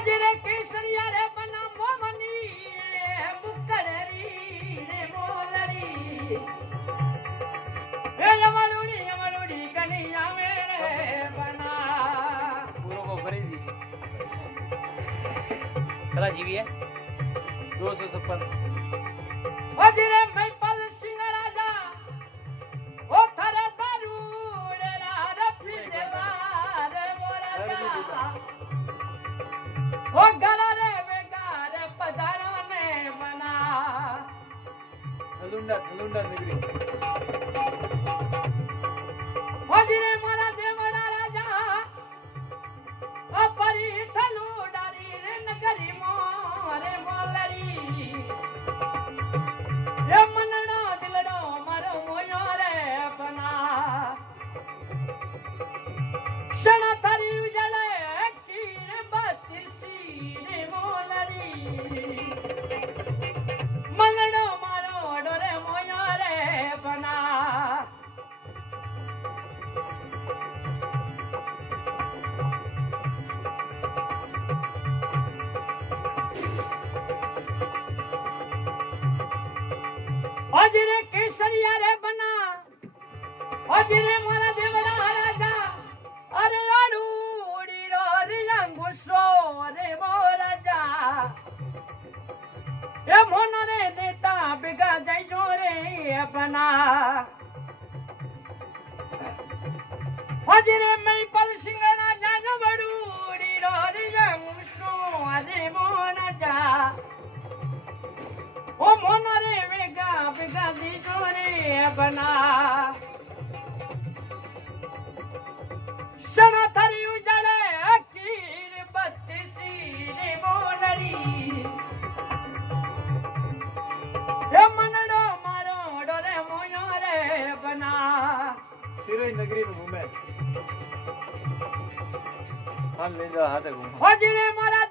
હજરે કેસરિયા રે બના મોમની મુકડરી રે મોલરી એ યમલુડી કનિયા મેરે બના પૂરો को भरी दी चला जीवी है 256 હજરે મૈપલ સિંહ રાજા ઓ થરે તારુડે રફી દેવા રે મોરાજા ઓ ગરા રે બેગાર પધારો ને મના थलुंडा निकली હજરે મારા દેવડા રાજા ઓ પરી થલુડારી રે નગરી મોરે મોલરી એ મનડો દિલડો મારો મોયો રે બના શણ તારી ઉજળે કીર બત્રીસી રે મોલરી મનડો મારો ડોરે મોયો રે બના હજરે કેસરિયા રે બના હજરે મારા દેવડા રાજા અરે આડુડી રો રિયંગુસો રે મોરાજા એ મોનો રે દેતા બેગા જાય જો રે બના હજરે મૈપલ સિંહ રાજા નવડુડી રો રિયંગુસો રે મોરાજા ओ मोनो रे वेगा बेगा दीजो रे बना शना थरी उजड़े अकीर बत्तीसी रे मोनरी ए मनडो मारो डोरे मोयो रे बना सिरोही नगरी में घूमे हाल ले जा हाथ घूम हजरे मारा